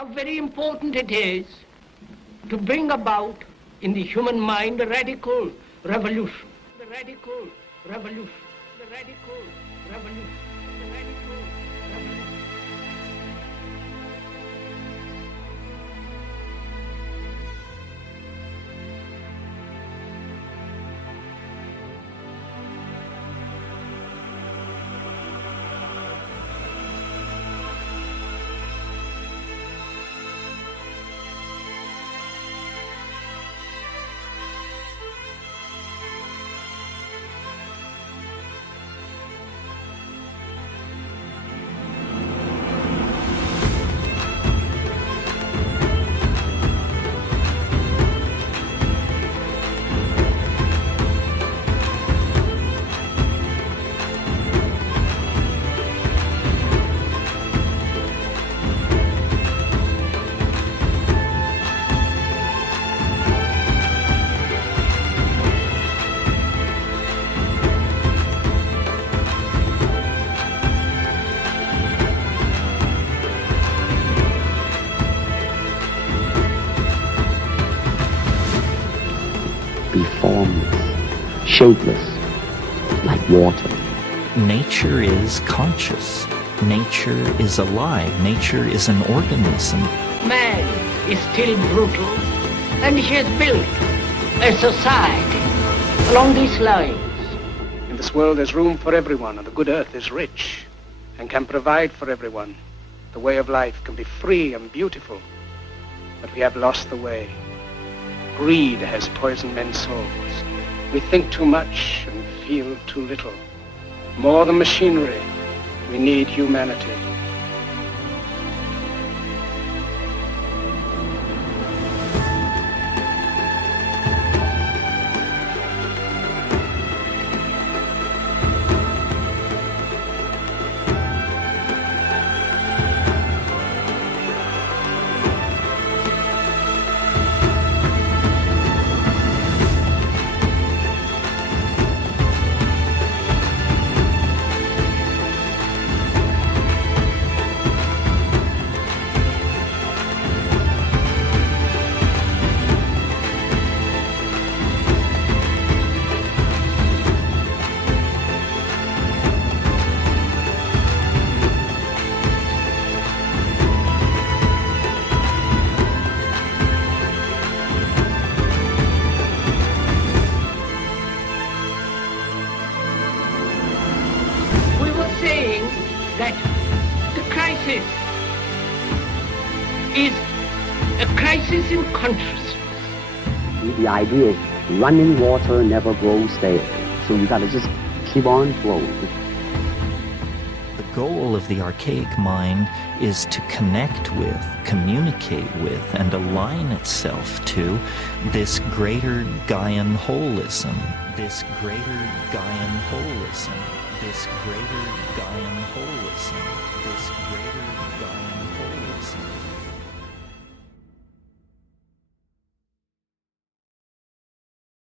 how very important it is to bring about in the human mind a radical revolution. The radical revolution. The radical revolution. The radical revolution. Be formless, shapeless, like water. Nature is conscious. Nature is alive. Nature is an organism. Man is still brutal, and he has built a society along these lines. In this world there's room for everyone, and the good earth is rich and can provide for everyone. The way of life can be free and beautiful, but we have lost the way. Greed has poisoned men's souls. We think too much and feel too little. More than machinery, we need humanity. Saying that the crisis is a crisis in consciousness. The idea is running water never grows stale. So you gotta just keep on flowing. The goal of the archaic mind is to connect with, communicate with, and align itself to this greater Gaian holism, this greater Gaian holism, this greater Gaian holism, this greater Gaian